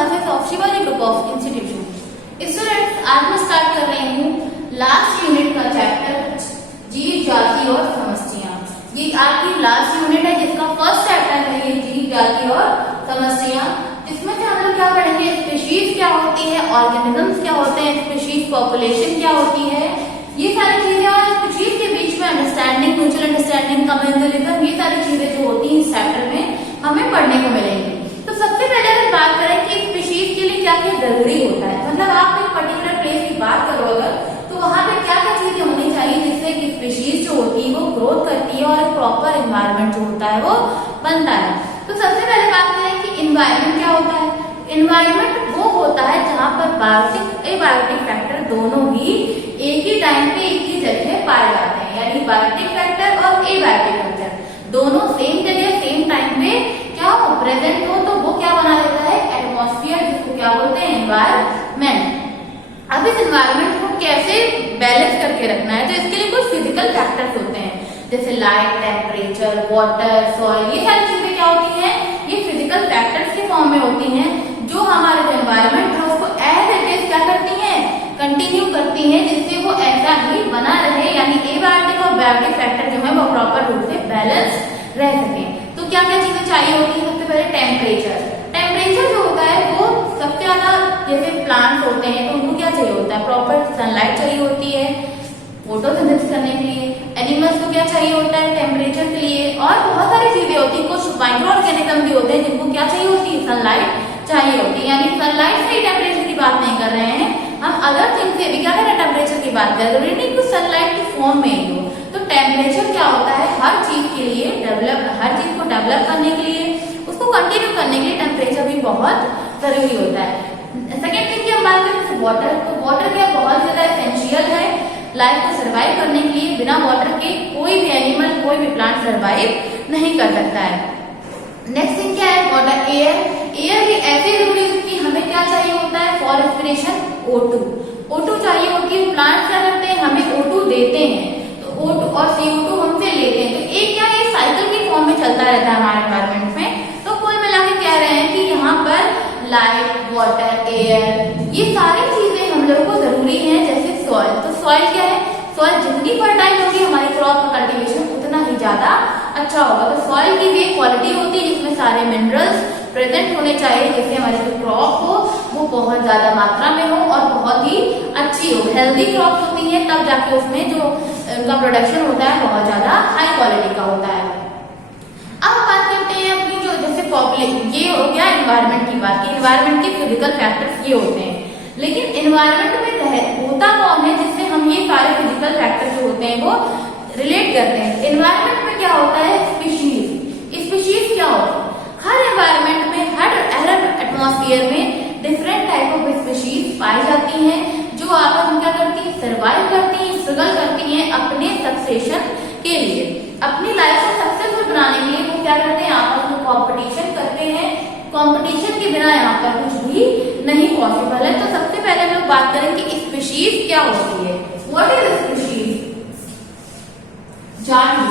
Classes of Shivaji group of institution. Students, आज मैं start कर रही हूँ लास्ट यूनिट का चैप्टर जीव जाति और समष्टियाँ। ये आपकी लास्ट यूनिट है जिसका फर्स्ट चैप्टर है ये जीव जाति और समष्टियाँ, जिसमें से हम लोग क्या पढ़ेंगे, स्पीशीज क्या होती है, ऑर्गेनिजम्स क्या होते हैं, स्पीशीज पॉपुलेशन क्या होती है, ये सारी चीजें और स्पीशीज के बीच में अंडरस्टैंडिंग, म्यूचुअल अंडरस्टैंडिंग, कम्युनलिज्म, ये सारी चीजें जो होती हैं इस चैप्टर में हमें पढ़ने को मिलेंगी। तो सबसे पहले अगर बात करें कि स्पीशीज के लिए क्या क्या जरूरी होता है, मतलब आप एक पर्टिकुलर प्लेस की बात करो अगर, तो वहां पे क्या क्या चीजें होनी चाहिए जिससे कि स्पीशीज जो होती है वो ग्रोथ करती है और प्रॉपर एनवायरनमेंट जो होता है वो बनता है। तो सबसे पहले बात करें कि एनवायरनमेंट क्या होता है। एनवायरनमेंट वो होता है जहाँ पर बायोटिक एबायोटिक फैक्टर दोनों ही एक ही टाइम पे एक ही जगह पाए जाते हैं, यानी बायोटिक फैक्टर और एबायोटिक फैक्टर दोनों सेम जगह सेम टाइम पे क्या हो, प्रेजेंट हो, तो वो क्या बना देता है, एटमॉस्फेयर, जिसको क्या बोलते हैं, एनवायरनमेंट। अब इस एनवायरनमेंट को कैसे बैलेंस करके रखना है, तो इसके लिए कुछ फिजिकल फैक्टर्स होते हैं जैसे लाइट, टेम्परेचर, वाटर, सॉइल, ये सारी चीजें क्या होती हैं, ये फिजिकल फैक्टर्स के फॉर्म में होती हैं जो हमारे जो एनवायरनमेंट है उसको एज इट इज क्या करती हैं, कंटिन्यू करती हैं, जिससे वो ऐसा ही बना रहे, यानी एबायोटिक और बायोटिक फैक्टर जो है वो प्रॉपर रूप से बैलेंस रह सके। तो क्या क्या चीजें चाहिए होती है, सबसे पहले टेम्परेचर। टेम्परेचर जो होता है वो सबसे ज्यादा, जैसे प्लांट्स होते हैं तो उनको क्या चाहिए होता है, प्रॉपर सनलाइट चाहिए होती है फोटोसिंथेसिस करने के लिए। एनिमल्स को क्या चाहिए होता है, टेम्परेचर के लिए, और बहुत सारी चीजें होती है, कुछ माइक्रो ऑर्गेनिज्म भी होते हैं जिनको क्या चाहिए होती है, सनलाइट चाहिए होती है। यानी सनलाइट से ही टेम्परेचर की बात नहीं कर रहे हैं हम, अदर थिंग से भी क्या कर रहे हैं, टेम्परेचर की बात कर रहे हैं, नहीं कुछ सनलाइट की फॉर्म में ही हो। तो टेम्परेचर क्या होता है, हर चीज के लिए हर चीज को डेवलप करने के लिए, उसको कंटिन्यू करने के लिए टेम्परेचर भी बहुत जरूरी होता है। सेकेंड थिंग की हम बात करें वाटर, तो वाटर क्या बहुत ज्यादा एसेंशियल है लाइफ को सर्वाइव करने के लिए। बिना वाटर के कोई भी एनिमल, कोई भी प्लांट सर्वाइव नहीं कर सकता है। नेक्स्ट थिंग क्या है, वाटर। एयर, एयर भी ऐसे जरूरी है कि हमें क्या चाहिए होता है, फॉर रेस्पिरेशन O2 चाहिए होती है। प्लांट क्या करते हैं, हमें O2 देते हैं, तो O2 और CO2 हमसे लेते हैं, तो एक क्या ये साइकिल की फॉर्म में चलता रहता है हमारे एनवायरनमेंट में। तो कुल मिला के कह रहे हैं कि यहाँ पर लाइट, वाटर, एयर, ये सारी चीजें हम लोग को जरूरी है। जैसे सॉइल, तो सॉइल क्या है, सॉइल जितनी फर्टाइल होगी हमारी क्रॉप का कल्टीवेशन उतना ही ज्यादा अच्छा होगा। तो सॉइल की भी एक क्वालिटी होती है जिसमें सारे मिनरल्स प्रेजेंट होने चाहिए, जिससे हमारी जो क्रॉप हो वो बहुत ज्यादा मात्रा में हो और बहुत ही अच्छी हो। हेल्दी क्रॉप होती है तब जाके उसमें जो उनका प्रोडक्शन होता है बहुत ज्यादा हाई क्वालिटी का होता है। अब बात करते हैं अपनी जो जैसे पॉपुलेशन, ये हो गया एनवायरनमेंट की बात की, एनवायरनमेंट के फिजिकल फैक्टर्स ये होते हैं। लेकिन एनवायरनमेंट में होता कौन है जिससे हम ये सारे फिजिकल फैक्टर जो होते हैं वो रिलेट करते हैं। एनवायरनमेंट में क्या होता है, स्पीशीज। स्पीशीज क्या होता है, हर एनवायरनमेंट में, हर एटमॉस्फेयर में डिफरेंट टाइप ऑफ स्पीशीज पाई जाती हैं जो आपस में क्या करती है, सर्वाइव करती हैं, स्ट्रगल करती हैं अपने सक्सेशन के लिए, अपनी लाइफ को सक्सेसफुल बनाने के लिए वो क्या करते हैं, आपस में कॉम्पिटिशन करते हैं। कंपटीशन के बिना यहाँ पर कुछ भी नहीं पॉसिबल है। तो सबसे पहले हम लोग बात करें कि स्पीशीज क्या होती है, व्हाट इज स्पीशीज। जाति,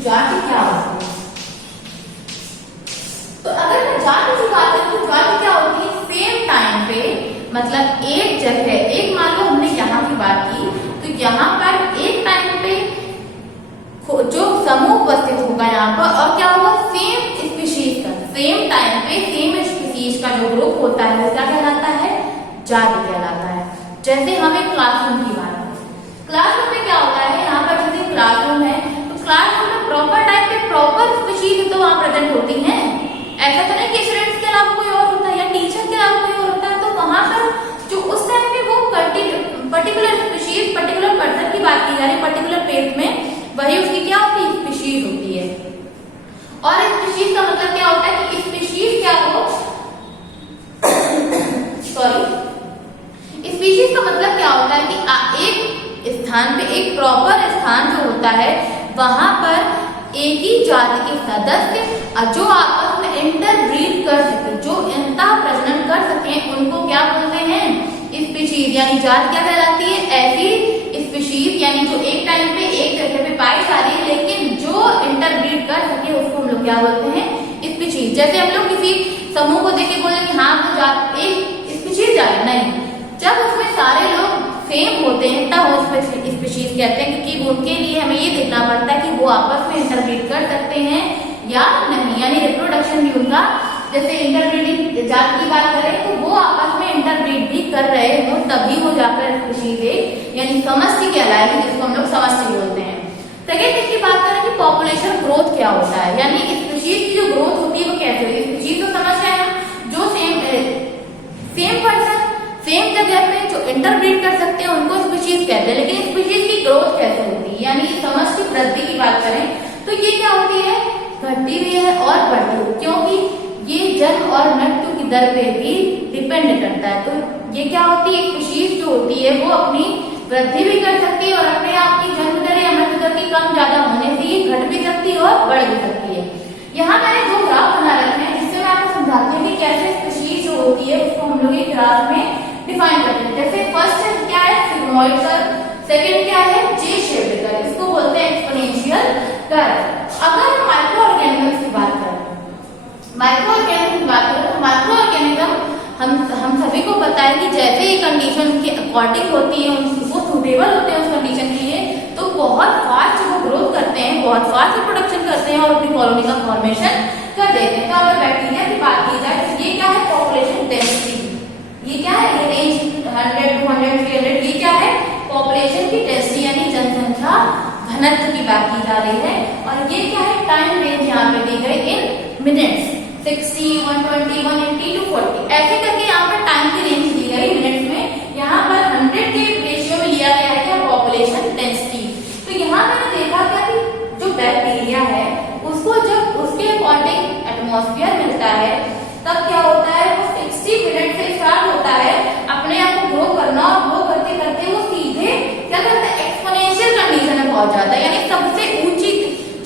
जाति क्या होती है, तो अगर मैं जाति की बात करूं तो जाति क्या होती है, सेम टाइम पे, मतलब एक जगह, एक मान लो हमने यहाँ की बात की, तो यहाँ पर एक टाइम पे जो समूह उपस्थित होगा यहाँ पर, और क्या होगा, सेम स्पीशीज का, सेम टाइम पे सेम स्पीशीज का जो ग्रुप होता है वो क्या कहलाता है, जाति कहलाता है। जैसे हम एक क्लासरूम की बात करें, क्लासरूम में क्या होता है, यहाँ पर जैसे क्लासरूम है तो क्लासरूम में प्रॉपर टाइम पे प्रॉपर स्पीशीज तो वहां प्रेजेंट होती हैं। ऐसा तो नहीं कि स्टूडेंट्स के अलावा कोई और होता है या टीचर के अलावा कोई और होता है, तो वहां पर जो उस टाइम पे वो पर्टिकुलर स्पीशीज, पर्टिकुलर पर्सन की बात की जा रही है, पर्टिकुलर प्लेस में, वही उसकी क्या होती है, स्पीशीज होती है। और स्पीशीज का मतलब क्या होता है कि स्पीशीज क्या हो सॉरी स्पीशीज का मतलब क्या होता है कि एक स्थान पे, एक प्रॉपर स्थान जो होता है वहां पर एक ही जाति के सदस्य जो आपस में इंटरब्रीड कर सके, जो अंतः प्रजनन कर सके, उनको क्या बोलते हैं, स्पीशीज। यानी जाति क्या कहलाती है, ऐसी स्पीशीज यानी जो एक टाइम पे एक जगह पे पाई जा रही है लेकिन जो इंटरब्रीड कर सके उसको हम लोग क्या बोलते हैं, स्पीशीज। जैसे हम लोग किसी समूह को देख के बोले कि हाँ तो एक स्पीशीज जा रही, नहीं, जब उसमें सारे लोग सेम होते हैं तब वो स्पीशीज कहते हैं, क्योंकि उनके लिए हमें ये देखना पड़ता है कि वो आपस में इंटरब्रीड कर सकते हैं या नहीं, यानी रिप्रोडक्शन भी उनका, जैसे इंटरब्रीडिंग जात की बात करें तो वो आपस में इंटरब्रीड भी कर रहे हो तभी हो जाकर स्पीशीज एक यानी समष्टि कहलाएगी, जिसको हम लोग समष्टि बोलते हैं। सेकेंड चीज की बात करें कि पॉपुलेशन ग्रोथ क्या होता है, यानी स्पीशीज की जो ग्रोथ होती है वो कैसे होती है। स्पीशीज तो समझ आए जो सेम पर्सन सेम जगह पे जो इंटरब्रीड कर सकते हैं उनको स्पीशीज कहते हैं, लेकिन स्पीशीज की ग्रोथ कैसे होती है, यानी समष्टि वृद्धि की बात करें तो ये क्या होती है, घटती भी है और बढ़ती है, क्योंकि ये जन्म और मृत्यु की दर पे भी डिपेंड करता है। तो ये क्या होती है, स्पीशीज जो होती है वो अपनी वृद्धि भी कर सकती है और अपने आप की जन्म दर या मृत्यु दर की कम ज्यादा होने से ये घट भी सकती है और बढ़ भी सकती है। यहाँ मैंने दो ग्राफ बना रखे हैं जिससे मैं आपको समझाती हूँ कि कैसे स्पीशीज जो होती है उसको हम लोग एक ग्राफ में डिफाइन करते हैं। जैसे फर्स्ट क्या है सिग्मोइड कर्व, सेकंड क्या है जे शेप्ड कर्व, इसको बोलते हैं एक्सपोनेंशियल कर्व। अगर माइक्रो ऑर्गेनिजम्स की बात करें, माइक्रो ऑर्गेनिज्म की बात करें तो माइक्रो ऑर्गेनिज्म हम सभी को पता है कि जैसे ये कंडीशन के अकॉर्डिंग होती है वो सुटेबल होते हैं उस कंडीशन के लिए, तो बहुत फास्ट वो ग्रोथ करते हैं, बहुत फास्ट प्रोडक्शन करते हैं और अपनी कॉलोनी का फॉर्मेशन कर देते हैं। तो अगर बैक्टीरिया की बात की जाए तो ये क्या है पॉपुलेशन डेंसिटी, ये क्या है, ये रेंज 100 200 300, ये क्या है पॉपुलेशन की डेंसिटी यानी जनसंख्या घनत्व की बात की जा रही है। और ये क्या है टाइम रेंज यहाँ पे दी गई इन मिनट्स 60 120 180 to 40 ऐसे करके यहाँ पर टाइम की रेंज दी गई मिनट्स में। यहाँ पर 100 के रेशियो में लिया गया है क्या पॉपुलेशन डेंसिटी। तो यहाँ मैंने देखा था कि जो बैक्टीरिया है उसको जब उसके अकॉर्डिंग एटमॉस्फेयर मिलता है तब क्या होता है वो 60 मिनट से स्टार्ट होता है अपने आप को ग्रो करना और ग्रो करते करते वो सीधे क्या करता है एक्सपोनेंशियल कंडीशन में पहुंच जाता है, यानी सबसे ऊंची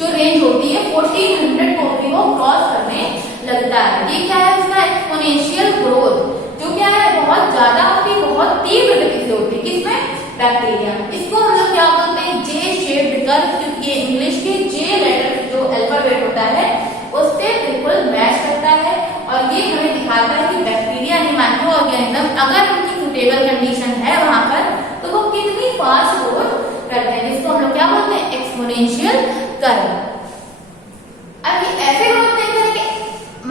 जो रेंज होती है 1400 को भी वो क्रॉस करने लगता है। ये क्या है उसका एक्सपोनेंशियल ग्रोथ जो क्या है बहुत ज्यादा होती है, बहुत तीव्र गति से होती है, किसमें बैक्टीरिया। इसको हम लोग क्या बोलते हैं जे शेप्ड कर्व, क्योंकि ये इंग्लिश के जे लेटर जो अल्फाबेट होता है उससे बिल्कुल मैच करता है और ये हमें दिखाता है कि बैक्टीरिया यानी माइक्रो ऑर्गेनिज्म अगर उनकी सुटेबल कंडीशन है वहां पर तो वो कितनी फास्ट ग्रोथ करते हैं, जिसको हम लोग क्या बोलते हैं एक्सपोनेंशियल कर्व। अब ये ऐसे ग्रोथ नहीं करेंगे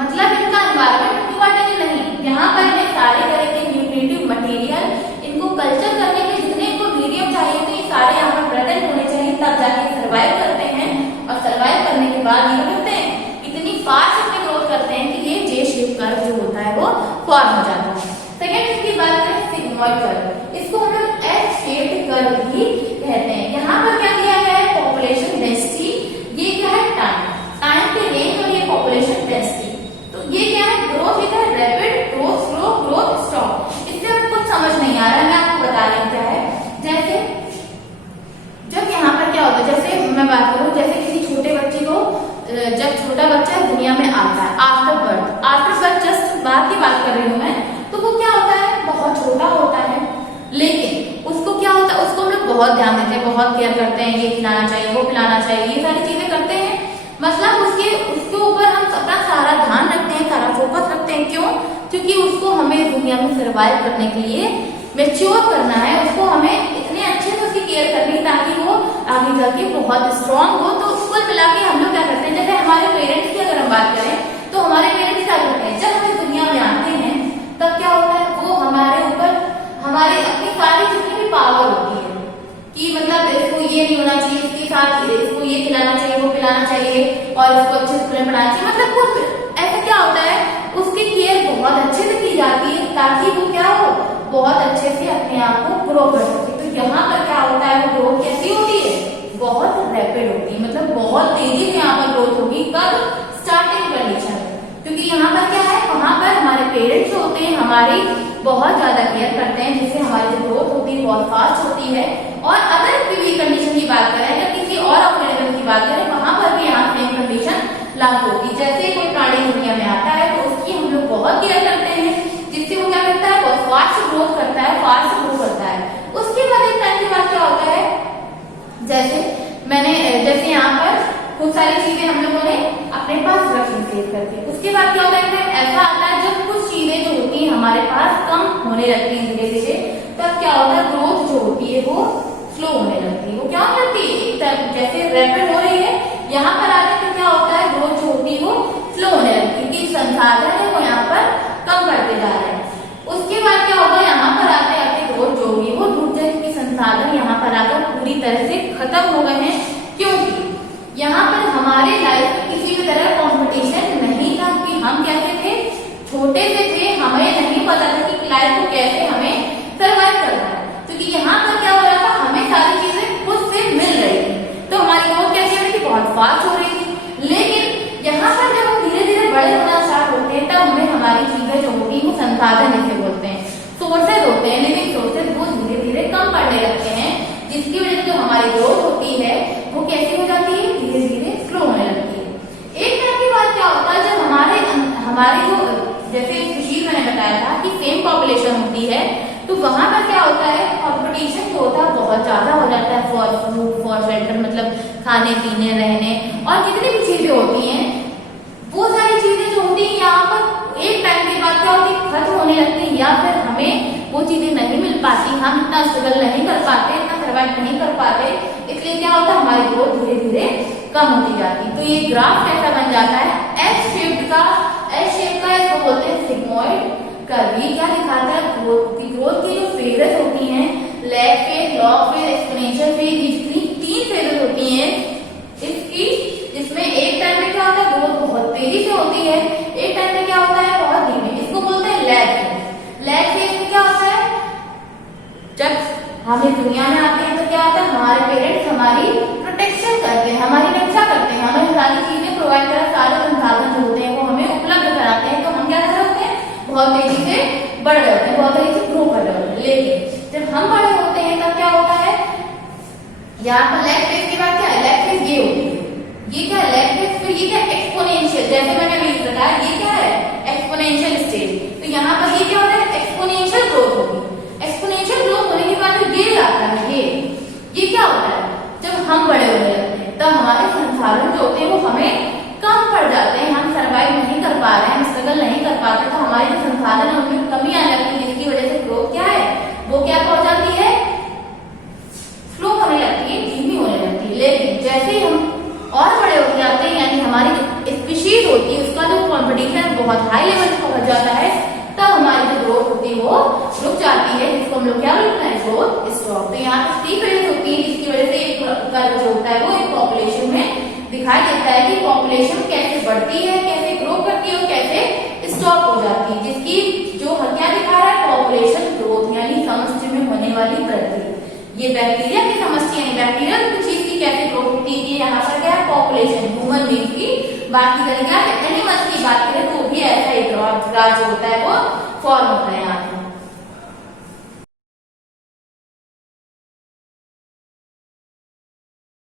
मतलब इनका एनवायरमेंट इम्पोर्टेंट नहीं, यहाँ पर इन्हें सारे तरह के न्यूट्रिएंटिव मटेरियल इनको कल्चर करने के जितने इनको मीडियम चाहिए होते हैं सारे यहाँ पर प्रेजेंट होने चाहिए तब जाके सर्वाइव करते हैं और सर्वाइव करने के बाद ये करते हैं इतनी फास्ट अपनी ग्रोथ करते हैं कि ये जे शेप कर्व जो होता है वो फॉर्म हो जाता है। सेकेंड इसकी बात करें सिग्मोइड कर्व, इसको हम लोग एस शेप्ड कर्व भी कहते हैं। यहाँ पर क्या दिया गया है पॉपुलेशन डेंसिटी, ये क्या है टाइम के रेंज और ये पॉपुलेशन डेंसिटी। तो ये क्या है ग्रोथ लिखा है rapid growth slow growth stop, इससे कुछ समझ नहीं आ रहा है मैं आपको बता रही क्या है। जैसे जब यहाँ पर क्या होता है जैसे मैं बात करूँ जैसे किसी छोटे बच्चे को जब छोटा बच्चा दुनिया में आता है आफ्टर बर्थ जस्ट बात की बात कर रही हूँ मैं, तो वो क्या होता है बहुत छोटा होता है लेकिन उसको क्या होता है उसको हम लोग बहुत ध्यान देते हैं, बहुत केयर करते हैं, ये खिलाना चाहिए वो पिलाना चाहिए, ये सारी चीजें करते हैं, मतलब उसके ऊपर हम अपना सारा ध्यान रखते हैं, सारा फोकस रखते हैं। क्यों? क्योंकि उसको हमें दुनिया में सर्वाइव करने के लिए मैच्योर करना है, उसको हमें इतने अच्छे से उसकी केयर करनी है ताकि वो आगे जाके बहुत स्ट्रांग हो। तो कुल मिला के हम लोग क्या करते हैं जैसे हमारे पेरेंट्स की अगर हम बात करें तो हमारे पेरेंट्स क्या करते हैं जब हम दुनिया में आते हैं तब क्या होता है वो हमारे ऊपर हमारे अपनी सारी जितनी भी पावर होती है कि मतलब इसको ये नहीं होना चाहिए, इसके साथ इसको ये खिलाना चाहिए वो पिलाना चाहिए और इसको अच्छे से पढ़ाना चाहिए, मतलब कुछ ऐसा क्या होता है उसकी केयर बहुत अच्छे से की जाती है ताकि वो क्या हो बहुत अच्छे से अपने आप को ग्रो कर सके। तो यहाँ पर क्या होता है वो ग्रोथ कैसी होती है बहुत रैपिड होती है, मतलब बहुत तेजी से यहाँ पर ग्रोथ होगी। कब? स्टार्टिंग कंडीशन, क्योंकि यहाँ पर क्या है वहां पर हमारे पेरेंट्स होते हैं हमारी बहुत ज्यादा केयर करते हैं जिससे हमारी जो ग्रोथ होती है बहुत फास्ट होती है। और अगर किसी कंडीशन की बात करें या किसी और ऑर्गेनिज्म की बात करें वहां पर भी यहाँ सेम कंडीशन लागू होती है। जैसे कोई प्राणी दुनिया में आता है तो उसकी हम लोग बहुत केयर करते हैं जिससे वो क्या करता है बहुत फास्ट ग्रोथ करता है, फास्ट ग्रो करता है। उसके बाद एक टाइम के बाद क्या होता है जैसे यहाँ पर खूब सारी चीजें हम लोगों ने अपने पास रखी, सेव करके। उसके बाद क्या होता है, टाइम ऐसा आता है जब कुछ चीजें जो होती हैं हमारे पास कम होने लगती हैं धीरे धीरे, तब क्या होता है, ग्रोथ जो होती है वो स्लो होने लगती है। वो क्या होने लगती है, एक तरफ जैसे रैपिड हो रही है, यहाँ पर आने पर क्या होता है, ग्रोथ जो होती है वो स्लो होने लगती है, कि संसाधन है वो यहाँ पर कम बढ़ते जा रहे हैं। उसके बाद क्या होगा, यहाँ पर आते आते ग्रोथ जो होगी वो रुक जाएगी, कि संसाधन यहाँ पर आकर पूरी तरह से खत्म हो गए हैं, क्योंकि यहाँ पर हमारे लाइफ में किसी भी तरह कंपटीशन नहीं था, कि हम कैसे थे, छोटे से थे, हमें नहीं पता था कि लाइफ को कैसे हमें सर्वाइव करना है, क्योंकि यहाँ पर क्या हो रहा था, हमें सारी चीजें खुद से मिल रही थी, तो हमारी ग्रोथ कैसी हो रही थी, बहुत फास्ट हो रही थी। लेकिन यहाँ पर जब हम धीरे धीरे बड़े होना स्टार्ट होते हैं, तब हमें हमारी चीजें जो होती है वो संसाधन इसे बोलते हैं, सोर्सेज होते हैं, लिविंग सोर्सेज, वो धीरे धीरे कम पड़ने लगते हैं, जिसकी वजह से जो हमारी ग्रोथ होती है वो कैसी हो जाती है, धीरे धीरे स्लो होने लगती है। एक टाइम के बाद क्या होता है, जब हमारे जो जैसे स्पीशीज मैंने बताया था कि सेम पॉपुलेशन होती है, तो वहां पर क्या होता है, कंपटीशन जो होता है बहुत ज्यादा हो जाता है फॉर फूड, फॉर शेल्टर, मतलब खाने पीने रहने और जितनी भी चीजें होती हैं, वो सारी चीजें जो होती है यहाँ पर एक टाइम के बाद क्या होती है, खत्म होने लगती है, या फिर हमें वो चीजें नहीं मिल पाती, हम इतना स्ट्रगल नहीं कर पाते, इतना सर्वाइव नहीं कर पाते, इसलिए क्या होता है, हमारी ग्रोथ धीरे धीरे कम होती जाती है। तो ये ग्राफ कैसा बन जाता है, एस शेप का इसको बोलते हैं सिग्मोइड कर्व। ये क्या दिखाता है, ग्रोथ की जो फेजेस होती हैं, lag phase, log phase, exponential phase, जितनी 3 फेजेस होती हैं इसकी, जिसमें एक टाइम में क्या होता है, ग्रोथ बहुत तेजी से होती है, एक टाइम में क्या होता है, बहुत धीमे, इसको बोलते हैं लैग फेज। लैग फेज में क्या होता है, जब हम इस दुनिया में आते हैं तो क्या होता है, हमारे पेरेंट्स हमारी प्रोटेक्शन करते हैं, हमारी रक्षा करते हैं, हमें सारी चीजें प्रोवाइड कर, सारे संसाधन जो होते हैं वो हमें उपलब्ध कराते हैं, तो हम क्या कर रहे होते हैं, बहुत तेजी से बढ़ रहे होते हैं, बहुत तेजी से ग्रो कर रहे होते हैं। लेकिन जब हम बड़े होते हैं तब क्या होता है, यहाँ पर लैग फेज के बाद क्या है, लैग फेज ये होती है, ये क्या है लैग फेज, फिर ये क्या एक्सपोनेंशियल, जैसे मैंने अभी बताया, ये क्या है एक्सपोनेंशियल स्टेज। तो यहाँ पर ये क्या होता है, एक्सपोनेंशियल ग्रोथ होगी। एक्सपोनेंशियल ग्रोथ होने के बाद ये आता है, ये क्या होता है, जब हम बड़े होने लगते हैं तब हमारे संसाधन जो होते हैं वो हमें कम पड़ जाते हैं, हम सर्वाइव नहीं कर पा रहे हैं, हम स्ट्रगल नहीं कर पाते, तो हमारे जो संसाधन है उनमें कमी आने लगती है, जिसकी वजह से ग्रोथ क्या है, वो क्या हो जाती है, स्लो होने लगती है, धीमी होने लगती है। लेकिन जैसे ही हम और बड़े हो जाते हैं, यानी हमारी जो स्पीशीज होती है उसका जो कॉम्पिटिशन बहुत हाई लेवल पर पहुंच जाता है, तब हमारी जो ग्रोथ होती है वो रुक जाती है, जिसको हम लोग क्या बोलते हैं, ग्रोथ स्टॉप। तो यहाँ पर 3 फेजेस होती है, जिसकी वजह से एक कर्व जो होता है वो एक पॉपुलेशन में दिखाई देता है कि पॉपुलेशन कैसे बढ़ती है, कैसे ग्रो करती है और कैसे स्टॉप हो जाती है, जिसकी जो क्या दिखा रहा है, पॉपुलेशन ग्रोथ, यानी समष्टि में होने वाली वृद्धि। ये बैक्टीरिया की समष्टि यानी बैक्टीरिया की चीज की कैसे ग्रोथ होती है, यहाँ पर क्या है पॉपुलेशन, ह्यूमन बींग की बात की करें, एनिमल्स की बात करें तो भी ऐसा एक ग्राफ जो होता है वो फॉर्म होता है यहाँ